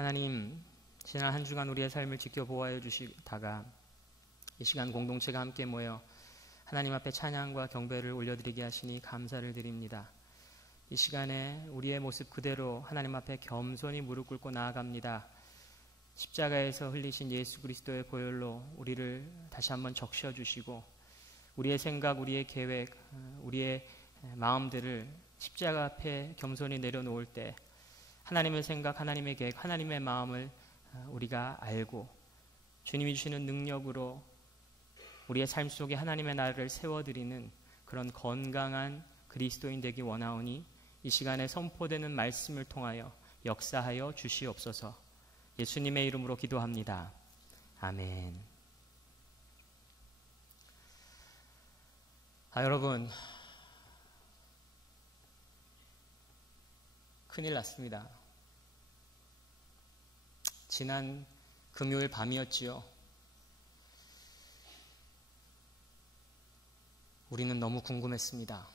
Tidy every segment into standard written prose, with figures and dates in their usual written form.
하나님, 지난 한 주간 우리의 삶을 지켜보아해 주시다가 이 시간 공동체가 함께 모여 하나님 앞에 찬양과 경배를 올려드리게 하시니 감사를 드립니다. 이 시간에 우리의 모습 그대로 하나님 앞에 겸손히 무릎 꿇고 나아갑니다. 십자가에서 흘리신 예수 그리스도의 보혈로 우리를 다시 한번 적셔주시고 우리의 생각, 우리의 계획, 우리의 마음들을 십자가 앞에 겸손히 내려놓을 때 하나님의 생각, 하나님의 계획, 하나님의 마음을 우리가 알고 주님이 주시는 능력으로 우리의 삶 속에 하나님의 나라를 세워드리는 그런 건강한 그리스도인 되기 원하오니 이 시간에 선포되는 말씀을 통하여 역사하여 주시옵소서. 예수님의 이름으로 기도합니다. 아멘. 여러분, 큰일 났습니다. 지난 금요일 밤이었지요. 우리는 너무 궁금했습니다.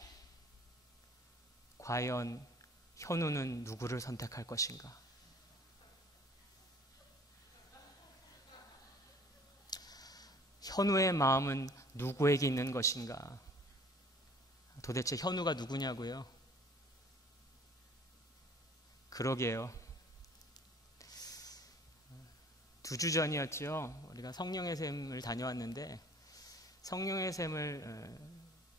과연 현우는 누구를 선택할 것인가? 현우의 마음은 누구에게 있는 것인가? 도대체 현우가 누구냐고요? 그러게요. 2주 전이었죠. 우리가 성령의 샘을 다녀왔는데 성령의 샘을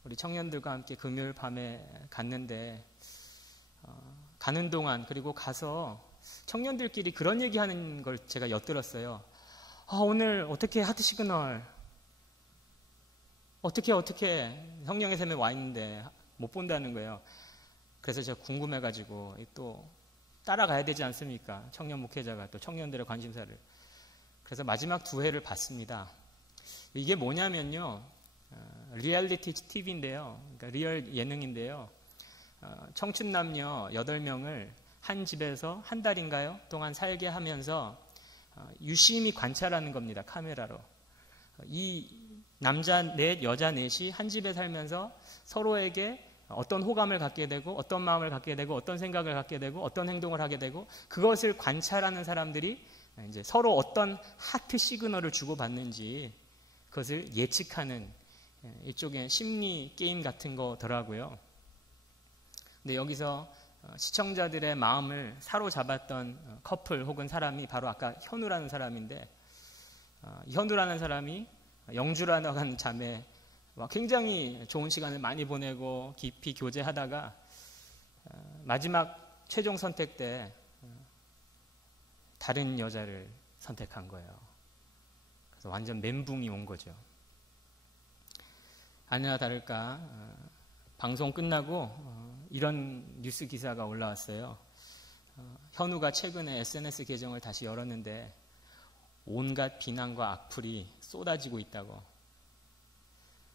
우리 청년들과 함께 금요일 밤에 갔는데 가는 동안 그리고 가서 청년들끼리 그런 얘기하는 걸 제가 엿들었어요. 오늘 어떻게 하트 시그널 어떻게 성령의 샘에 와 있는데 못 본다는 거예요. 그래서 제가 궁금해가지고 또 따라가야 되지 않습니까? 청년 목회자가 또 청년들의 관심사를. 그래서 마지막 2회를 봤습니다. 이게 뭐냐면요. 리얼리티 TV인데요. 그러니까 리얼 예능인데요. 청춘 남녀 8명을 한 집에서 한 달인가요? 동안 살게 하면서 유심히 관찰하는 겁니다. 카메라로. 이 남자 넷, 여자 넷이 한 집에 살면서 서로에게 어떤 호감을 갖게 되고 어떤 마음을 갖게 되고 어떤 생각을 갖게 되고 어떤 행동을 하게 되고 그것을 관찰하는 사람들이 이제 서로 어떤 하트 시그널을 주고받는지 그것을 예측하는 일종의 심리 게임 같은 거더라고요. 근데 여기서 시청자들의 마음을 사로잡았던 커플 혹은 사람이 바로 아까 현우라는 사람인데 현우라는 사람이 영주라는 자매와 굉장히 좋은 시간을 많이 보내고 깊이 교제하다가 마지막 최종 선택 때 다른 여자를 선택한 거예요. 그래서 완전 멘붕이 온 거죠. 아니나 다를까 방송 끝나고 이런 뉴스 기사가 올라왔어요. 현우가 최근에 SNS 계정을 다시 열었는데 온갖 비난과 악플이 쏟아지고 있다고.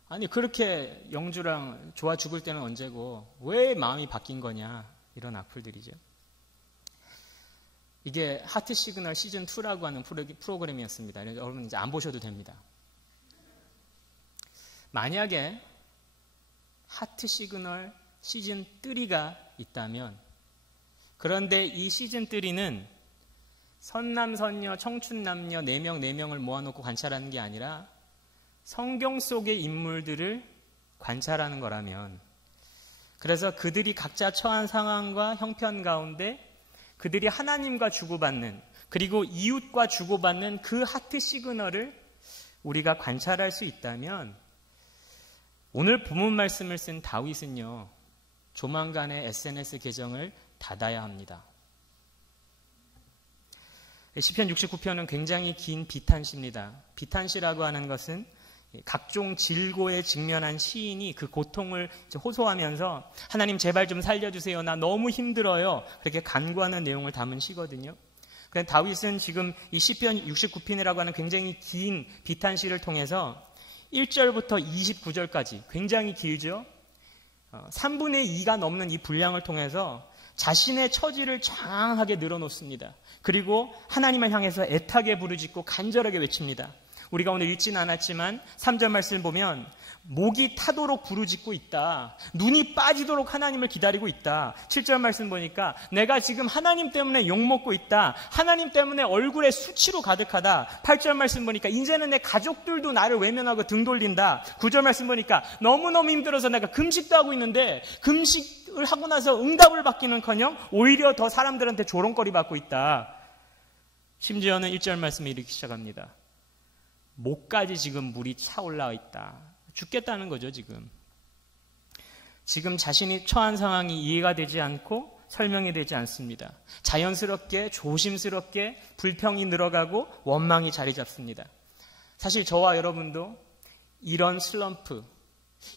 아니 그렇게 영주랑 좋아 죽을 때는 언제고 왜 마음이 바뀐 거냐 이런 악플들이죠. 이게 하트 시그널 시즌 2라고 하는 프로그램이었습니다. 여러분 이제 안 보셔도 됩니다. 만약에 하트 시그널 시즌 3가 있다면 그런데 이 시즌 3는 선남 선녀 청춘 남녀 4명을 모아놓고 관찰하는 게 아니라 성경 속의 인물들을 관찰하는 거라면 그래서 그들이 각자 처한 상황과 형편 가운데 그들이 하나님과 주고받는 그리고 이웃과 주고받는 그 하트 시그널을 우리가 관찰할 수 있다면 오늘 본문 말씀을 쓴 다윗은요 조만간에 SNS 계정을 닫아야 합니다. 시편 69편은 굉장히 긴 비탄시입니다. 비탄시라고 하는 것은 각종 질고에 직면한 시인이 그 고통을 호소하면서 하나님 제발 좀 살려주세요. 나 너무 힘들어요. 그렇게 간구하는 내용을 담은 시거든요. 그런데 다윗은 지금 이 시편 69편이라고 하는 굉장히 긴 비탄시를 통해서 1절부터 29절까지 굉장히 길죠. 3분의 2가 넘는 이 분량을 통해서 자신의 처지를 장하게 늘어놓습니다. 그리고 하나님을 향해서 애타게 부르짖고 간절하게 외칩니다. 우리가 오늘 읽지는 않았지만 3절 말씀을 보면 목이 타도록 부르짖고 있다. 눈이 빠지도록 하나님을 기다리고 있다. 7절 말씀 보니까 내가 지금 하나님 때문에 욕먹고 있다. 하나님 때문에 얼굴에 수치로 가득하다. 8절 말씀 보니까 이제는 내 가족들도 나를 외면하고 등 돌린다. 9절 말씀 보니까 너무너무 힘들어서 내가 금식도 하고 있는데 금식을 하고 나서 응답을 받기는커녕 오히려 더 사람들한테 조롱거리 받고 있다. 심지어는 1절 말씀에 이렇게 시작합니다. 목까지 지금 물이 차올라 있다. 죽겠다는 거죠, 지금. 지금 자신이 처한 상황이 이해가 되지 않고 설명이 되지 않습니다. 자연스럽게, 조심스럽게 불평이 늘어가고 원망이 자리 잡습니다. 사실 저와 여러분도 이런 슬럼프,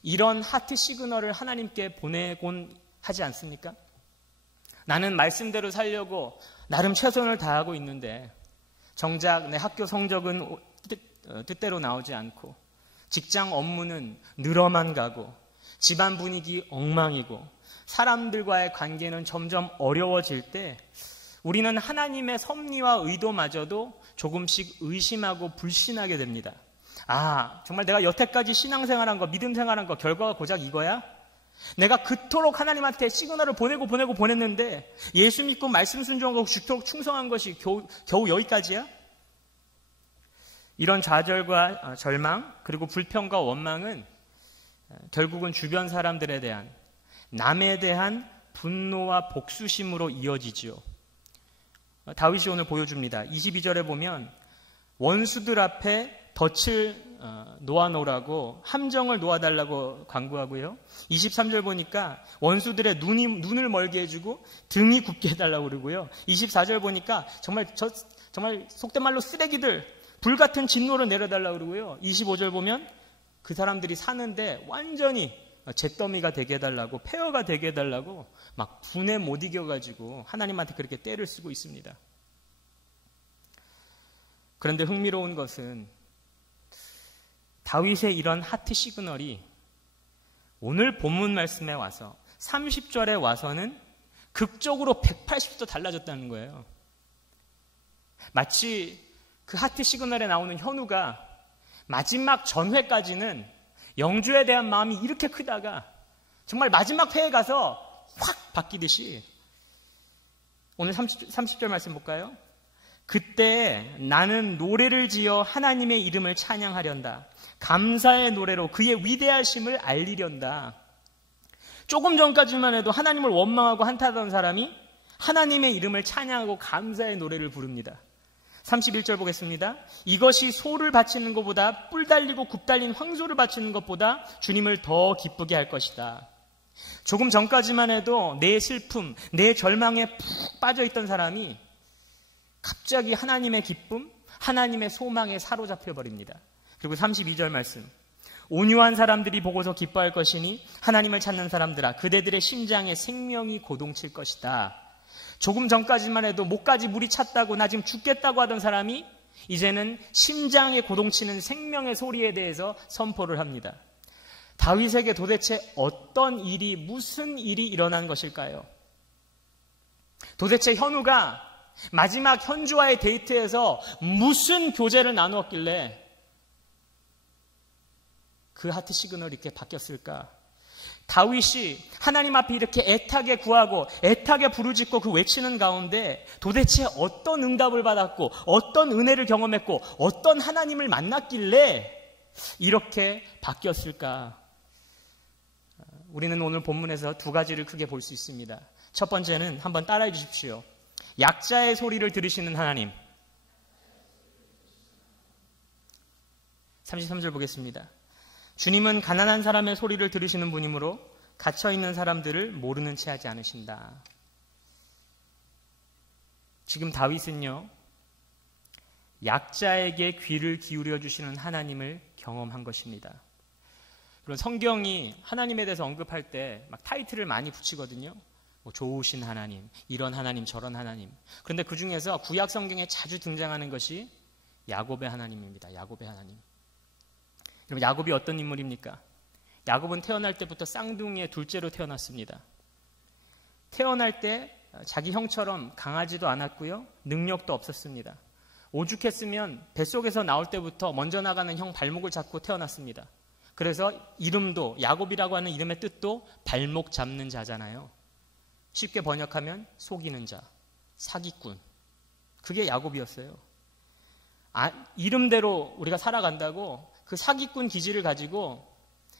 이런 하트 시그널을 하나님께 보내곤 하지 않습니까? 나는 말씀대로 살려고 나름 최선을 다하고 있는데 정작 내 학교 성적은 뜻대로 나오지 않고 직장 업무는 늘어만 가고 집안 분위기 엉망이고 사람들과의 관계는 점점 어려워질 때 우리는 하나님의 섭리와 의도마저도 조금씩 의심하고 불신하게 됩니다. 아, 정말 내가 여태까지 신앙생활한 거, 믿음 생활한 거 결과가 고작 이거야? 내가 그토록 하나님한테 시그널을 보냈는데 예수 믿고 말씀 순종하고 죽도록 충성한 것이 겨우 여기까지야? 이런 좌절과 절망 그리고 불평과 원망은 결국은 주변 사람들에 대한 남에 대한 분노와 복수심으로 이어지죠. 다윗이 오늘 보여줍니다. 22절에 보면 원수들 앞에 덫을 놓아놓으라고 함정을 놓아달라고 광고하고요. 23절 보니까 원수들의 눈을 멀게 해주고 등이 굽게 해달라고 그러고요. 24절 보니까 정말 속된 말로 쓰레기들 불같은 진노를 내려달라고 그러고요. 25절 보면 그 사람들이 사는데 완전히 잿더미가 되게 해달라고, 폐허가 되게 해달라고 막 분에 못 이겨가지고 하나님한테 그렇게 떼를 쓰고 있습니다. 그런데 흥미로운 것은 다윗의 이런 하트 시그널이 오늘 본문 말씀에 와서 30절에 와서는 극적으로 180도 달라졌다는 거예요. 마치 그 하트 시그널에 나오는 현우가 마지막 전회까지는 영주에 대한 마음이 이렇게 크다가 정말 마지막 회에 가서 확 바뀌듯이 오늘 30절 말씀 볼까요? 그때 나는 노래를 지어 하나님의 이름을 찬양하련다. 감사의 노래로 그의 위대하심을 알리련다. 조금 전까지만 해도 하나님을 원망하고 한탄하던 사람이 하나님의 이름을 찬양하고 감사의 노래를 부릅니다. 31절 보겠습니다. 이것이 소를 바치는 것보다 뿔 달리고 굽 달린 황소를 바치는 것보다 주님을 더 기쁘게 할 것이다. 조금 전까지만 해도 내 슬픔, 내 절망에 푹 빠져있던 사람이 갑자기 하나님의 기쁨, 하나님의 소망에 사로잡혀 버립니다. 그리고 32절 말씀. 온유한 사람들이 보고서 기뻐할 것이니 하나님을 찾는 사람들아 그대들의 심장에 생명이 고동칠 것이다. 조금 전까지만 해도 목까지 물이 찼다고 나 지금 죽겠다고 하던 사람이 이제는 심장에 고동치는 생명의 소리에 대해서 선포를 합니다. 다윗에게 도대체 어떤 일이, 무슨 일이 일어난 것일까요? 도대체 현우가 마지막 현주와의 데이트에서 무슨 교제를 나누었길래 그 하트 시그널이 이렇게 바뀌었을까? 다윗이 하나님 앞에 이렇게 애타게 구하고 애타게 부르짖고 그 외치는 가운데 도대체 어떤 응답을 받았고 어떤 은혜를 경험했고 어떤 하나님을 만났길래 이렇게 바뀌었을까? 우리는 오늘 본문에서 두 가지를 크게 볼 수 있습니다. 첫 번째는 한번 따라해 주십시오. 약자의 소리를 들으시는 하나님. 33절 보겠습니다. 주님은 가난한 사람의 소리를 들으시는 분이므로 갇혀있는 사람들을 모르는 채 하지 않으신다. 지금 다윗은요, 약자에게 귀를 기울여 주시는 하나님을 경험한 것입니다. 그런 성경이 하나님에 대해서 언급할 때 막 타이틀을 많이 붙이거든요. 뭐 좋으신 하나님, 이런 하나님, 저런 하나님. 그런데 그 중에서 구약 성경에 자주 등장하는 것이 야곱의 하나님입니다. 야곱의 하나님. 여러분, 야곱이 어떤 인물입니까? 야곱은 태어날 때부터 쌍둥이의 둘째로 태어났습니다. 태어날 때 자기 형처럼 강하지도 않았고요. 능력도 없었습니다. 오죽했으면 뱃속에서 나올 때부터 먼저 나가는 형 발목을 잡고 태어났습니다. 그래서 이름도, 야곱이라고 하는 이름의 뜻도 발목 잡는 자잖아요. 쉽게 번역하면 속이는 자, 사기꾼. 그게 야곱이었어요. 이름대로 우리가 살아간다고 그 사기꾼 기질을 가지고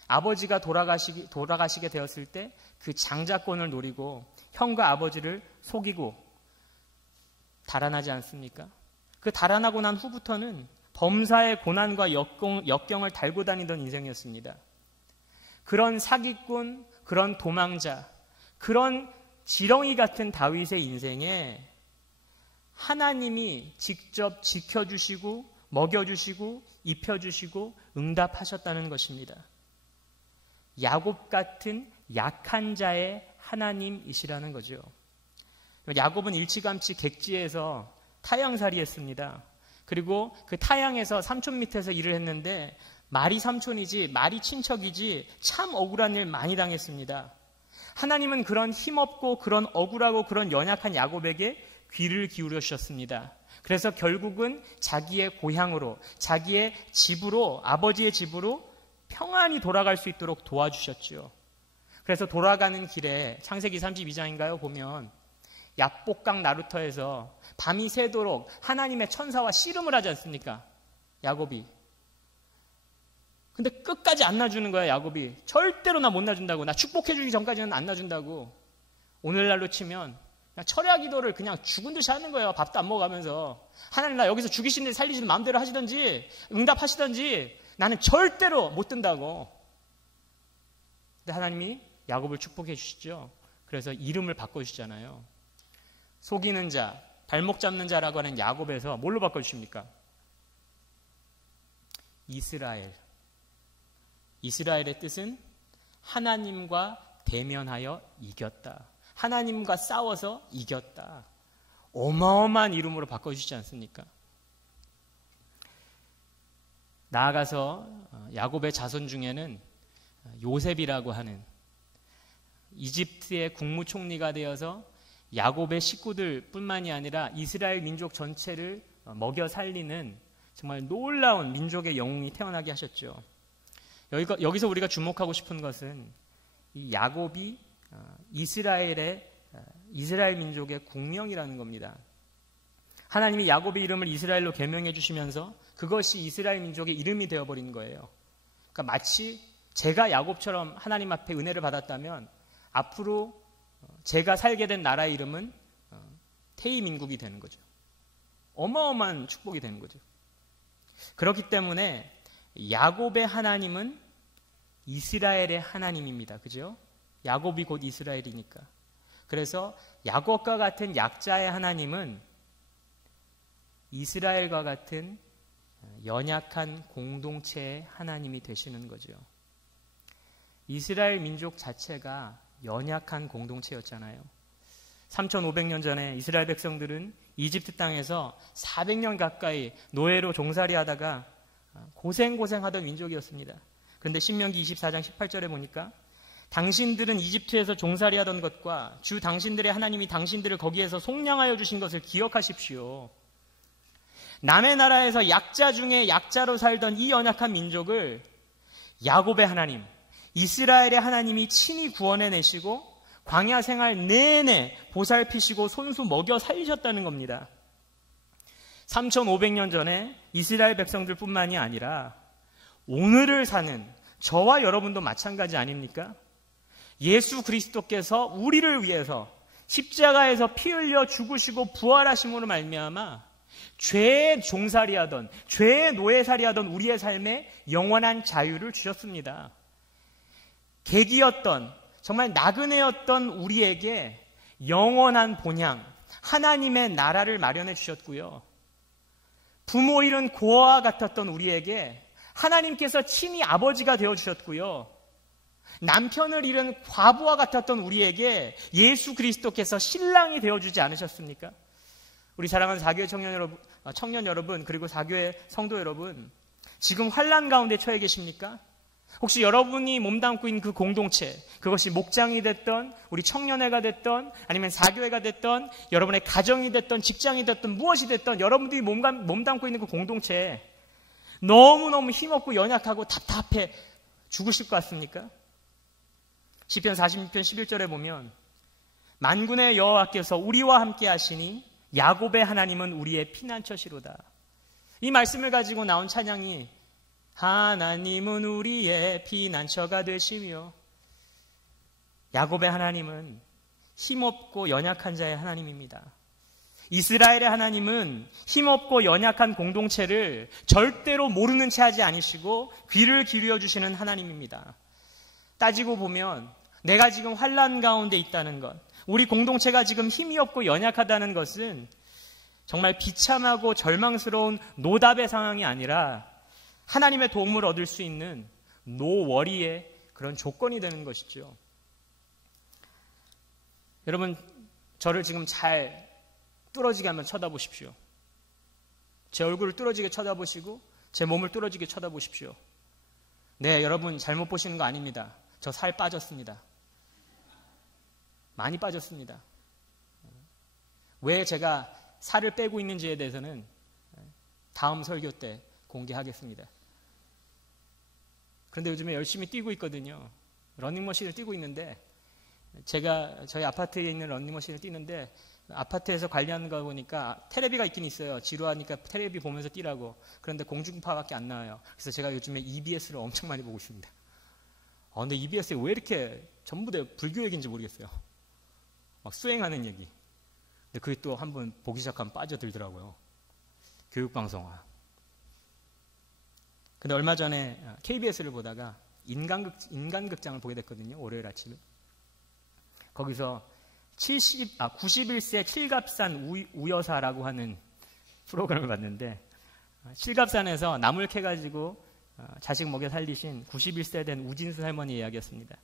아버지가 돌아가시게 되었을 때 그 장자권을 노리고 형과 아버지를 속이고 달아나지 않습니까? 그 달아나고 난 후부터는 범사의 고난과 역경을 달고 다니던 인생이었습니다. 그런 사기꾼, 그런 도망자, 그런 지렁이 같은 다윗의 인생에 하나님이 직접 지켜주시고 먹여주시고 입혀주시고 응답하셨다는 것입니다. 야곱 같은 약한 자의 하나님이시라는 거죠. 야곱은 일찌감치 객지에서 타양살이 했습니다. 그리고 그 타양에서 삼촌 밑에서 일을 했는데 말이 삼촌이지 말이 친척이지 참 억울한 일 많이 당했습니다. 하나님은 그런 힘없고 그런 억울하고 그런 연약한 야곱에게 귀를 기울여 주셨습니다. 그래서 결국은 자기의 고향으로, 자기의 집으로, 아버지의 집으로 평안히 돌아갈 수 있도록 도와주셨죠. 그래서 돌아가는 길에 창세기 32장인가요? 보면 야복강 나루터에서 밤이 새도록 하나님의 천사와 씨름을 하지 않습니까? 야곱이. 근데 끝까지 안 놔주는 거야, 야곱이. 절대로 나 못 놔준다고. 나 축복해주기 전까지는 안 놔준다고. 오늘날로 치면 그냥 철야 기도를 그냥 죽은 듯이 하는 거예요. 밥도 안 먹어가면서. 하나님 나 여기서 죽이시는데 살리시는 마음대로 하시든지 응답하시든지 나는 절대로 못 든다고. 근데 하나님이 야곱을 축복해 주시죠. 그래서 이름을 바꿔주시잖아요. 속이는 자, 발목 잡는 자라고 하는 야곱에서 뭘로 바꿔주십니까? 이스라엘. 이스라엘의 뜻은 하나님과 대면하여 이겼다. 하나님과 싸워서 이겼다. 어마어마한 이름으로 바꿔주시지 않습니까? 나아가서 야곱의 자손 중에는 요셉이라고 하는 이집트의 국무총리가 되어서 야곱의 식구들 뿐만이 아니라 이스라엘 민족 전체를 먹여 살리는 정말 놀라운 민족의 영웅이 태어나게 하셨죠. 여기서 우리가 주목하고 싶은 것은 이 야곱이 이스라엘 민족의 국명이라는 겁니다. 하나님이 야곱의 이름을 이스라엘로 개명해 주시면서 그것이 이스라엘 민족의 이름이 되어버린 거예요. 그러니까 마치 제가 야곱처럼 하나님 앞에 은혜를 받았다면 앞으로 제가 살게 된 나라의 이름은 태의민국이 되는 거죠. 어마어마한 축복이 되는 거죠. 그렇기 때문에 야곱의 하나님은 이스라엘의 하나님입니다. 그죠? 야곱이 곧 이스라엘이니까. 그래서 야곱과 같은 약자의 하나님은 이스라엘과 같은 연약한 공동체의 하나님이 되시는 거죠. 이스라엘 민족 자체가 연약한 공동체였잖아요. 3,500년 전에 이스라엘 백성들은 이집트 땅에서 400년 가까이 노예로 종살이 하다가 고생하던 민족이었습니다. 그런데 신명기 24장 18절에 보니까 당신들은 이집트에서 종살이 하던 것과 주 당신들의 하나님이 당신들을 거기에서 속량하여 주신 것을 기억하십시오. 남의 나라에서 약자 중에 약자로 살던 이 연약한 민족을 야곱의 하나님, 이스라엘의 하나님이 친히 구원해내시고 광야 생활 내내 보살피시고 손수 먹여 살리셨다는 겁니다. 3,500년 전에 이스라엘 백성들뿐만이 아니라 오늘을 사는 저와 여러분도 마찬가지 아닙니까? 예수 그리스도께서 우리를 위해서 십자가에서 피 흘려 죽으시고 부활하심으로 말미암아 죄의 종살이하던 죄의 노예살이하던 우리의 삶에 영원한 자유를 주셨습니다. 객이었던 정말 나그네였던 우리에게 영원한 본향 하나님의 나라를 마련해 주셨고요. 부모 잃은 고아와 같았던 우리에게 하나님께서 친히 아버지가 되어주셨고요. 남편을 잃은 과부와 같았던 우리에게 예수 그리스도께서 신랑이 되어주지 않으셨습니까? 우리 사랑하는 사교회 청년 여러분 그리고 사교회 성도 여러분, 지금 환난 가운데 처해 계십니까? 혹시 여러분이 몸담고 있는 그 공동체, 그것이 목장이 됐던, 우리 청년회가 됐던, 아니면 사교회가 됐던, 여러분의 가정이 됐던, 직장이 됐던, 무엇이 됐던, 여러분들이 몸담고 있는 그 공동체에 너무너무 힘없고 연약하고 답답해 죽으실 것 같습니까? 시편 46편 11절에 보면 만군의 여호와께서 우리와 함께 하시니 야곱의 하나님은 우리의 피난처시로다. 이 말씀을 가지고 나온 찬양이 하나님은 우리의 피난처가 되시며, 야곱의 하나님은 힘없고 연약한 자의 하나님입니다. 이스라엘의 하나님은 힘없고 연약한 공동체를 절대로 모르는 채 하지 않으시고 귀를 기울여 주시는 하나님입니다. 따지고 보면 내가 지금 환난 가운데 있다는 것, 우리 공동체가 지금 힘이 없고 연약하다는 것은 정말 비참하고 절망스러운 노답의 상황이 아니라 하나님의 도움을 얻을 수 있는 노워리의 그런 조건이 되는 것이죠. 여러분, 저를 지금 잘 뚫어지게 한번 쳐다보십시오. 제 얼굴을 뚫어지게 쳐다보시고 제 몸을 뚫어지게 쳐다보십시오. 네, 여러분 잘못 보시는 거 아닙니다. 저 살 빠졌습니다. 많이 빠졌습니다. 왜 제가 살을 빼고 있는지에 대해서는 다음 설교 때 공개하겠습니다. 그런데 요즘에 열심히 뛰고 있거든요. 러닝머신을 뛰고 있는데, 제가 저희 아파트에 있는 러닝머신을 뛰는데 아파트에서 관리하는 거 보니까 테레비가 있긴 있어요. 지루하니까 테레비 보면서 뛰라고. 그런데 공중파밖에 안 나와요. 그래서 제가 요즘에 EBS를 엄청 많이 보고 있습니다. 근데 EBS에 왜 이렇게 전부 다 불교 얘기인지 모르겠어요. 막 수행하는 얘기. 근데 그게 또 한번 보기 시작하면 빠져들더라고요. 교육방송화. 근데 얼마 전에 KBS를 보다가 인간극장을 보게 됐거든요. 월요일 아침에. 거기서 91세 칠갑산 우여사라고 하는 프로그램을 봤는데, 칠갑산에서 나물 캐가지고 자식 먹여 살리신 91세 된 우진수 할머니 이야기였습니다.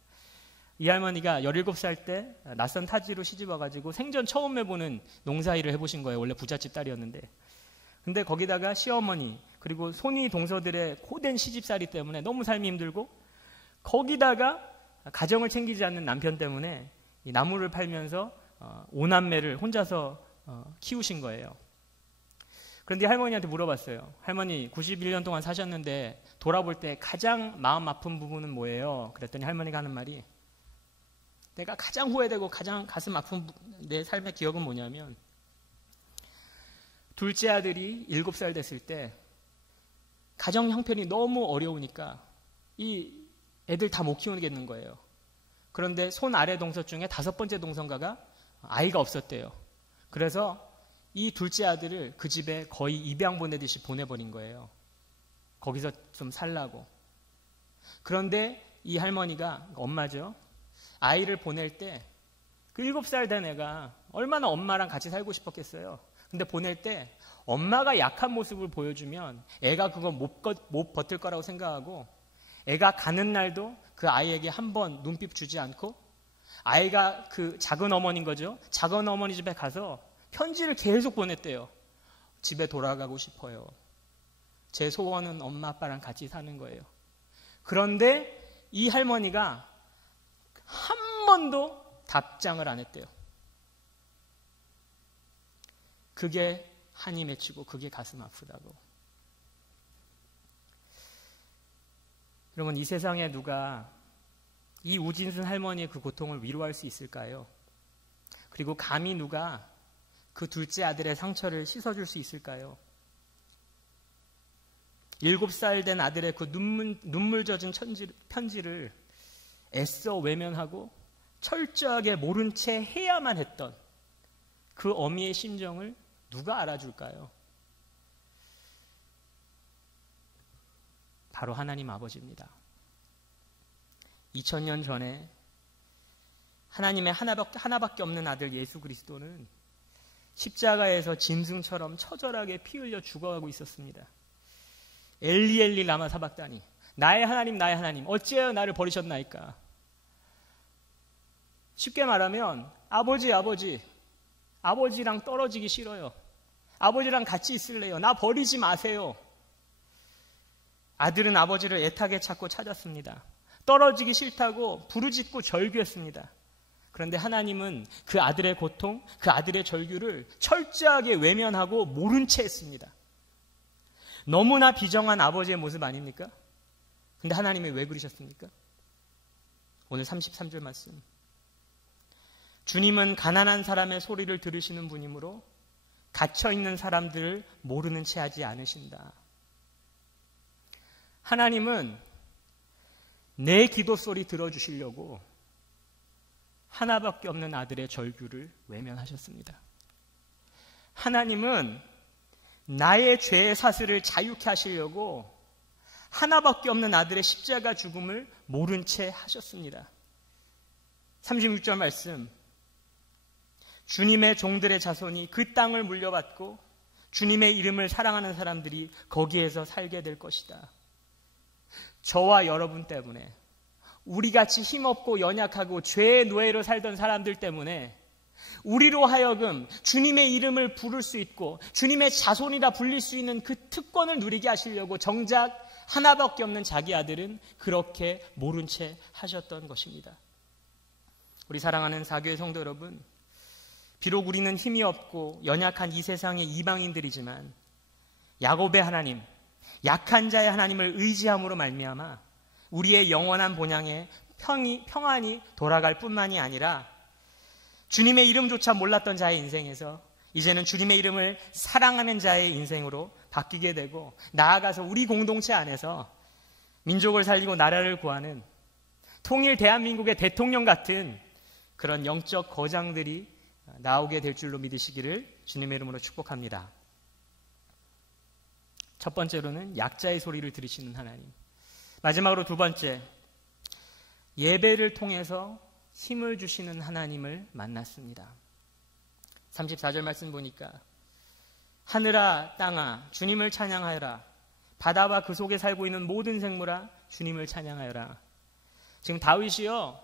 이 할머니가 17살 때 낯선 타지로 시집와가지고 생전 처음 해보는 농사일을 해보신 거예요. 원래 부잣집 딸이었는데. 근데 거기다가 시어머니 그리고 손위 동서들의 고된 시집살이 때문에 너무 삶이 힘들고, 거기다가 가정을 챙기지 않는 남편 때문에 이 나무를 팔면서 5남매를 혼자서 키우신 거예요. 그런데 할머니한테 물어봤어요. 할머니 91년 동안 사셨는데 돌아볼 때 가장 마음 아픈 부분은 뭐예요? 그랬더니 할머니가 하는 말이, 내가 가장 후회되고 가장 가슴 아픈 내 삶의 기억은 뭐냐면, 둘째 아들이 7살 됐을 때 가정 형편이 너무 어려우니까 이 애들 다 못 키우겠는 거예요. 그런데 손 아래 동서 중에 5번째 동서가가 아이가 없었대요. 그래서 이 둘째 아들을 그 집에 거의 입양 보내듯이 보내버린 거예요. 거기서 좀 살라고. 그런데 이 할머니가, 엄마죠, 아이를 보낼 때 그 7살 된 애가 얼마나 엄마랑 같이 살고 싶었겠어요. 근데 보낼 때 엄마가 약한 모습을 보여주면 애가 그거 못 버틸 거라고 생각하고, 애가 가는 날도 그 아이에게 한 번 눈빛 주지 않고, 아이가 그 작은 어머니인 거죠. 작은 어머니 집에 가서 편지를 계속 보냈대요. 집에 돌아가고 싶어요. 제 소원은 엄마 아빠랑 같이 사는 거예요. 그런데 이 할머니가 한 번도 답장을 안 했대요. 그게 한이 맺히고 그게 가슴 아프다고. 여러분, 이 세상에 누가 이 우진순 할머니의 그 고통을 위로할 수 있을까요? 그리고 감히 누가 그 둘째 아들의 상처를 씻어줄 수 있을까요? 7살 된 아들의 그 눈물 젖은 편지를 애써 외면하고 철저하게 모른 채 해야만 했던 그 어미의 심정을 누가 알아줄까요? 바로 하나님 아버지입니다. 2000년 전에 하나님의 하나밖에 없는 아들 예수 그리스도는 십자가에서 짐승처럼 처절하게 피 흘려 죽어가고 있었습니다. 엘리 엘리 라마 사박다니, 나의 하나님 어찌하여 나를 버리셨나이까. 쉽게 말하면 아버지랑 떨어지기 싫어요. 아버지랑 같이 있을래요. 나 버리지 마세요. 아들은 아버지를 애타게 찾고 찾았습니다. 떨어지기 싫다고 부르짖고 절규했습니다. 그런데 하나님은 그 아들의 고통, 그 아들의 절규를 철저하게 외면하고 모른 채 했습니다. 너무나 비정한 아버지의 모습 아닙니까? 근데 하나님이 왜 그러셨습니까? 오늘 33절 말씀. 주님은 가난한 사람의 소리를 들으시는 분이므로 갇혀있는 사람들을 모르는 채 하지 않으신다. 하나님은 내 기도 소리 들어주시려고 하나밖에 없는 아들의 절규를 외면하셨습니다. 하나님은 나의 죄의 사슬을 자유케 하시려고 하나밖에 없는 아들의 십자가 죽음을 모른 채 하셨습니다. 36절 말씀. 주님의 종들의 자손이 그 땅을 물려받고 주님의 이름을 사랑하는 사람들이 거기에서 살게 될 것이다. 저와 여러분 때문에, 우리같이 힘없고 연약하고 죄의 노예로 살던 사람들 때문에 우리로 하여금 주님의 이름을 부를 수 있고 주님의 자손이라 불릴 수 있는 그 특권을 누리게 하시려고 정작 하나밖에 없는 자기 아들은 그렇게 모른 채 하셨던 것입니다. 우리 사랑하는 사교회 성도 여러분, 비록 우리는 힘이 없고 연약한 이 세상의 이방인들이지만 야곱의 하나님, 약한 자의 하나님을 의지함으로 말미암아 우리의 영원한 본향에 평안히 돌아갈 뿐만이 아니라 주님의 이름조차 몰랐던 자의 인생에서 이제는 주님의 이름을 사랑하는 자의 인생으로 바뀌게 되고, 나아가서 우리 공동체 안에서 민족을 살리고 나라를 구하는 통일 대한민국의 대통령 같은 그런 영적 거장들이 나오게 될 줄로 믿으시기를 주님의 이름으로 축복합니다. 첫 번째로는 약자의 소리를 들으시는 하나님. 마지막으로 두 번째, 예배를 통해서 힘을 주시는 하나님을 만났습니다. 34절 말씀 보니까 하늘아 땅아 주님을 찬양하여라. 바다와 그 속에 살고 있는 모든 생물아 주님을 찬양하여라. 지금 다윗이요,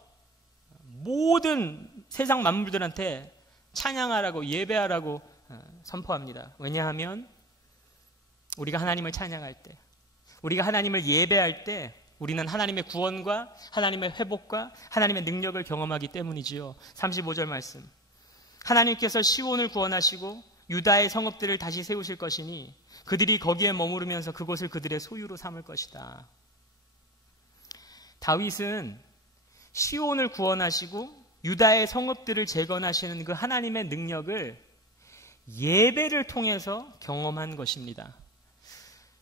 모든 세상 만물들한테 찬양하라고, 예배하라고 선포합니다. 왜냐하면 우리가 하나님을 찬양할 때, 우리가 하나님을 예배할 때 우리는 하나님의 구원과 하나님의 회복과 하나님의 능력을 경험하기 때문이지요. 35절 말씀. 하나님께서 시온을 구원하시고 유다의 성읍들을 다시 세우실 것이니 그들이 거기에 머무르면서 그곳을 그들의 소유로 삼을 것이다. 다윗은 시온을 구원하시고 유다의 성읍들을 재건하시는 그 하나님의 능력을 예배를 통해서 경험한 것입니다.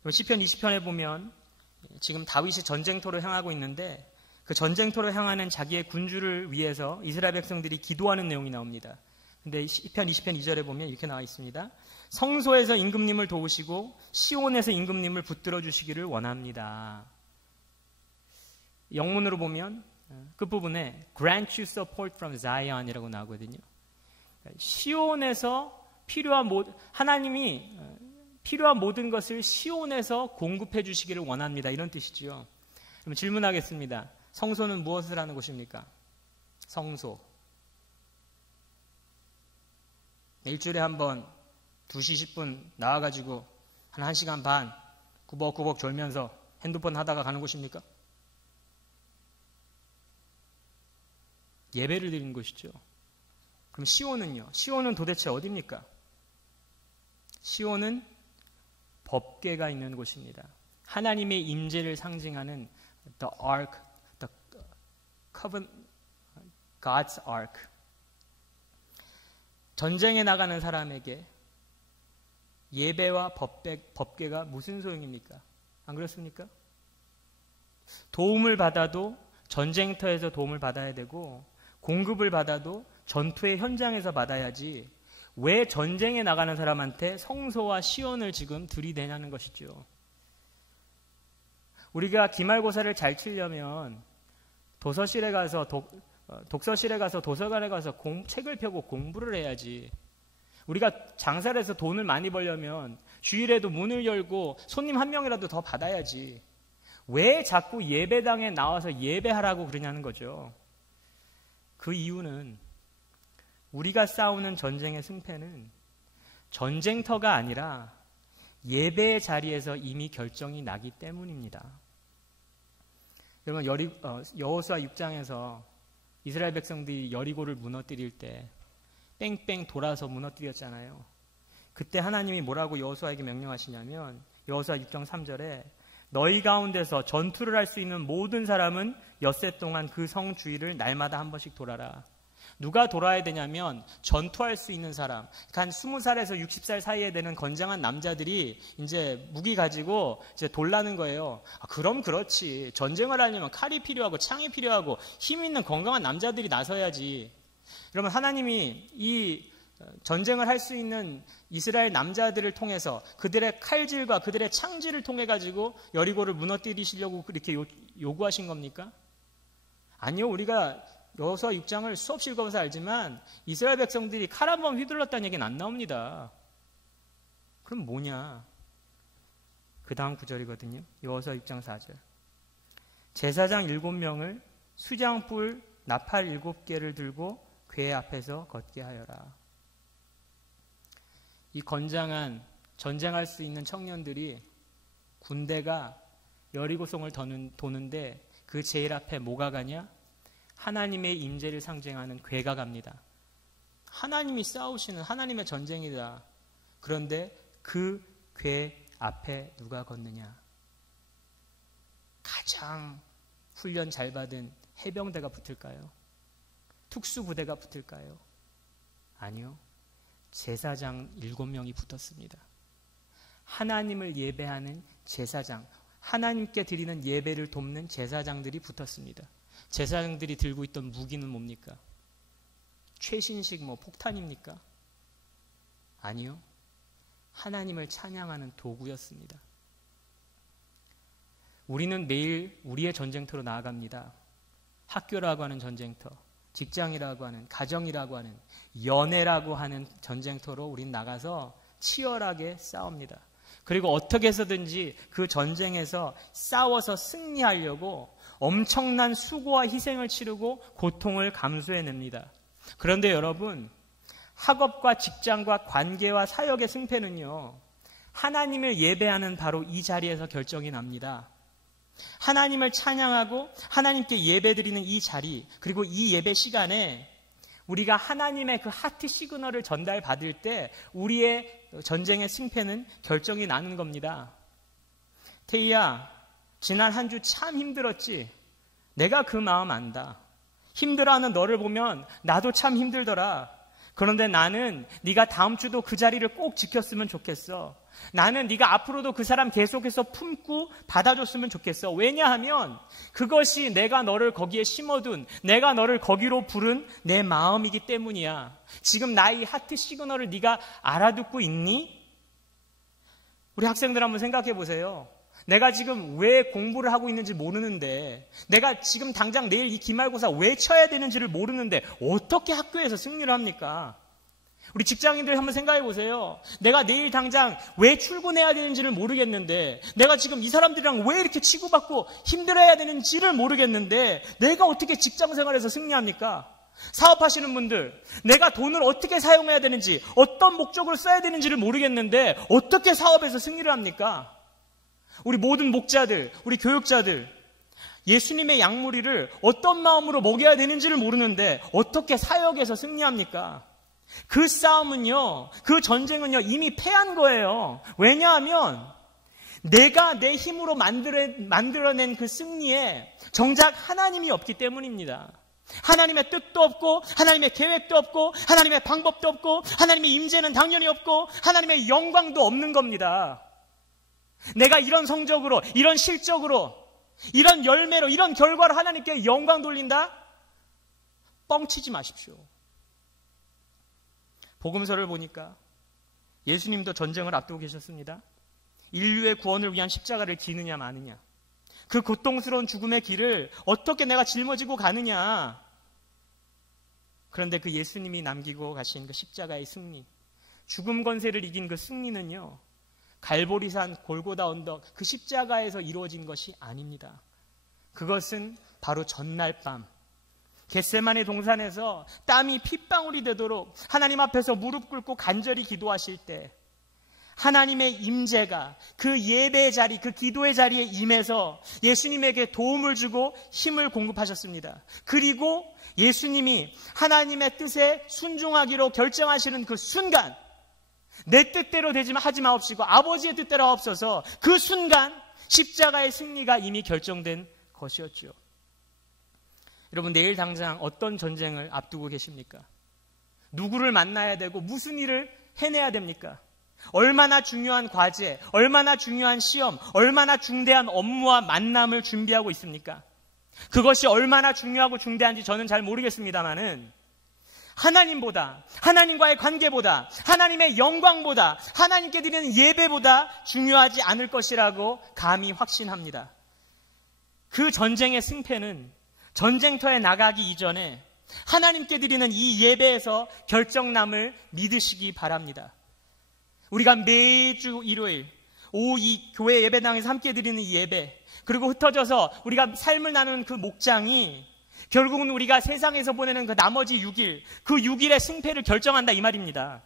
시편 20편에 보면 지금 다윗이 전쟁터로 향하고 있는데 그 전쟁터로 향하는 자기의 군주를 위해서 이스라엘 백성들이 기도하는 내용이 나옵니다. 근데 시편 20편 2절에 보면 이렇게 나와 있습니다. 성소에서 임금님을 도우시고 시온에서 임금님을 붙들어 주시기를 원합니다. 영문으로 보면 끝부분에 Grant you support from Zion이라고 나오거든요. 시온에서 하나님이 필요한 모든 것을 시온에서 공급해 주시기를 원합니다. 이런 뜻이지요. 그럼 질문하겠습니다. 성소는 무엇을 하는 곳입니까? 성소. 일주일에 한 번 2시 10분 나와가지고 한 1시간 반 구벅구벅 졸면서 핸드폰 하다가 가는 곳입니까? 예배를 드리는 곳이죠. 그럼 시온은요? 시온은 도대체 어디입니까? 시온은 법궤가 있는 곳입니다. 하나님의 임재를 상징하는 the ark, the covenant, God's ark. 전쟁에 나가는 사람에게 예배와 법궤가 무슨 소용입니까? 안 그렇습니까? 도움을 받아도 전쟁터에서 도움을 받아야 되고 공급을 받아도 전투의 현장에서 받아야지 왜 전쟁에 나가는 사람한테 성소와 시온을 지금 들이대냐는 것이죠. 우리가 기말고사를 잘 치려면 도서실에 가서 독서실에 가서 도서관에 가서 책을 펴고 공부를 해야지. 우리가 장사를 해서 돈을 많이 벌려면 주일에도 문을 열고 손님 한 명이라도 더 받아야지. 왜 자꾸 예배당에 나와서 예배하라고 그러냐는 거죠. 그 이유는 우리가 싸우는 전쟁의 승패는 전쟁터가 아니라 예배의 자리에서 이미 결정이 나기 때문입니다. 여러분, 여호수아 6장에서 이스라엘 백성들이 여리고를 무너뜨릴 때 뺑뺑 돌아서 무너뜨렸잖아요. 그때 하나님이 뭐라고 여호수아에게 명령하시냐면 여호수아 6장 3절에 너희 가운데서 전투를 할 수 있는 모든 사람은 엿새 동안 그 성 주위를 날마다 한 번씩 돌아라. 누가 돌아야 되냐면 전투할 수 있는 사람, 한 20살에서 60살 사이에 되는 건장한 남자들이 이제 무기 가지고 이제 돌라는 거예요. 그럼 그렇지. 전쟁을 하려면 칼이 필요하고 창이 필요하고 힘 있는 건강한 남자들이 나서야지. 그러면 하나님이 이 전쟁을 할 수 있는 이스라엘 남자들을 통해서 그들의 칼질과 그들의 창질을 통해 가지고 여리고를 무너뜨리시려고 그렇게 요구하신 겁니까? 아니요. 우리가 여호수아 6장을 수없이 읽어봐서 알지만 이스라엘 백성들이 칼 한 번 휘둘렀다는 얘기는 안 나옵니다. 그럼 뭐냐? 그 다음 구절이거든요. 여호수아 6장 4절. 제사장 7명을 수장뿔 나팔 7개를 들고 궤 앞에서 걷게 하여라. 이 건장한 전쟁할 수 있는 청년들이 군대가 여리고성을 도는데 그 제일 앞에 뭐가 가냐? 하나님의 임재를 상징하는 궤가 갑니다. 하나님이 싸우시는 하나님의 전쟁이다. 그런데 그 궤 앞에 누가 걷느냐? 가장 훈련 잘 받은 해병대가 붙을까요? 특수부대가 붙을까요? 아니요. 제사장 7명이 붙었습니다. 하나님을 예배하는 제사장, 하나님께 드리는 예배를 돕는 제사장들이 붙었습니다. 제사장들이 들고 있던 무기는 뭡니까? 최신식 폭탄입니까? 아니요. 하나님을 찬양하는 도구였습니다. 우리는 매일 우리의 전쟁터로 나아갑니다. 학교라고 하는 전쟁터, 직장이라고 하는, 가정이라고 하는, 연애라고 하는 전쟁터로 우린 나가서 치열하게 싸웁니다. 그리고 어떻게 해서든지 그 전쟁에서 싸워서 승리하려고 엄청난 수고와 희생을 치르고 고통을 감수해냅니다. 그런데 여러분, 학업과 직장과 관계와 사역의 승패는요, 하나님을 예배하는 바로 이 자리에서 결정이 납니다. 하나님을 찬양하고 하나님께 예배드리는 이 자리, 그리고 이 예배 시간에 우리가 하나님의 그 하트 시그널을 전달받을 때 우리의 전쟁의 승패는 결정이 나는 겁니다. 태희야, 지난 한 주 참 힘들었지? 내가 그 마음 안다. 힘들어하는 너를 보면 나도 참 힘들더라. 그런데 나는 네가 다음 주도 그 자리를 꼭 지켰으면 좋겠어. 나는 네가 앞으로도 그 사람 계속해서 품고 받아줬으면 좋겠어. 왜냐하면 그것이 내가 너를 거기에 심어둔, 내가 너를 거기로 부른 내 마음이기 때문이야. 지금 나의 하트 시그널을 네가 알아듣고 있니? 우리 학생들 한번 생각해 보세요. 내가 지금 왜 공부를 하고 있는지 모르는데, 내가 지금 당장 내일 이 기말고사 왜 쳐야 되는지를 모르는데 어떻게 학교에서 승리를 합니까? 우리 직장인들 한번 생각해 보세요. 내가 내일 당장 왜 출근해야 되는지를 모르겠는데, 내가 지금 이 사람들이랑 왜 이렇게 치고받고 힘들어야 되는지를 모르겠는데 내가 어떻게 직장생활에서 승리합니까? 사업하시는 분들, 내가 돈을 어떻게 사용해야 되는지, 어떤 목적으로 써야 되는지를 모르겠는데 어떻게 사업에서 승리를 합니까? 우리 모든 목자들, 우리 교육자들, 예수님의 양무리를 어떤 마음으로 먹여야 되는지를 모르는데 어떻게 사역에서 승리합니까? 그 싸움은요, 그 전쟁은요, 이미 패한 거예요. 왜냐하면 내가 내 힘으로 만들어낸 그 승리에 정작 하나님이 없기 때문입니다. 하나님의 뜻도 없고, 하나님의 계획도 없고, 하나님의 방법도 없고, 하나님의 임재는 당연히 없고, 하나님의 영광도 없는 겁니다. 내가 이런 성적으로, 이런 실적으로, 이런 열매로, 이런 결과로 하나님께 영광 돌린다? 뻥치지 마십시오. 복음서를 보니까 예수님도 전쟁을 앞두고 계셨습니다. 인류의 구원을 위한 십자가를 지느냐 마느냐, 그 고통스러운 죽음의 길을 어떻게 내가 짊어지고 가느냐. 그런데 그 예수님이 남기고 가신 그 십자가의 승리, 죽음 권세를 이긴 그 승리는요, 갈보리산 골고다 언덕 그 십자가에서 이루어진 것이 아닙니다. 그것은 바로 전날 밤 겟세마네 동산에서 땀이 핏방울이 되도록 하나님 앞에서 무릎 꿇고 간절히 기도하실 때 하나님의 임재가 그 예배의 자리, 그 기도의 자리에 임해서 예수님에게 도움을 주고 힘을 공급하셨습니다. 그리고 예수님이 하나님의 뜻에 순종하기로 결정하시는 그 순간, 내 뜻대로 되지만 하지 마옵시고 아버지의 뜻대로 하옵소서, 그 순간 십자가의 승리가 이미 결정된 것이었죠. 여러분, 내일 당장 어떤 전쟁을 앞두고 계십니까? 누구를 만나야 되고 무슨 일을 해내야 됩니까? 얼마나 중요한 과제, 얼마나 중요한 시험, 얼마나 중대한 업무와 만남을 준비하고 있습니까? 그것이 얼마나 중요하고 중대한지 저는 잘 모르겠습니다만은 하나님보다, 하나님과의 관계보다, 하나님의 영광보다, 하나님께 드리는 예배보다 중요하지 않을 것이라고 감히 확신합니다. 그 전쟁의 승패는 전쟁터에 나가기 이전에 하나님께 드리는 이 예배에서 결정남을 믿으시기 바랍니다. 우리가 매주 일요일 오후 이 교회 예배당에서 함께 드리는 이 예배, 그리고 흩어져서 우리가 삶을 나누는 그 목장이 결국은 우리가 세상에서 보내는 그 나머지 6일, 그 6일의 승패를 결정한다 이 말입니다.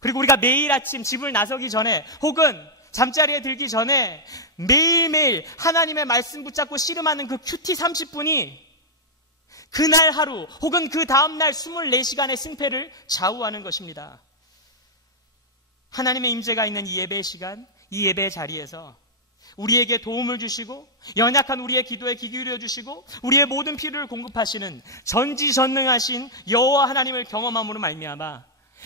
그리고 우리가 매일 아침 집을 나서기 전에 혹은 잠자리에 들기 전에 매일매일 하나님의 말씀 붙잡고 씨름하는 그 큐티 30분이 그날 하루 혹은 그 다음날 24시간의 승패를 좌우하는 것입니다. 하나님의 임재가 있는 이 예배의 시간, 이 예배의 자리에서 우리에게 도움을 주시고 연약한 우리의 기도에 귀 기울여 주시고 우리의 모든 필요를 공급하시는 전지전능하신 여호와 하나님을 경험함으로 말미암아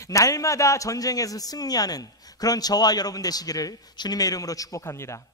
날마다 전쟁에서 승리하는 그런 저와 여러분 되시기를 주님의 이름으로 축복합니다.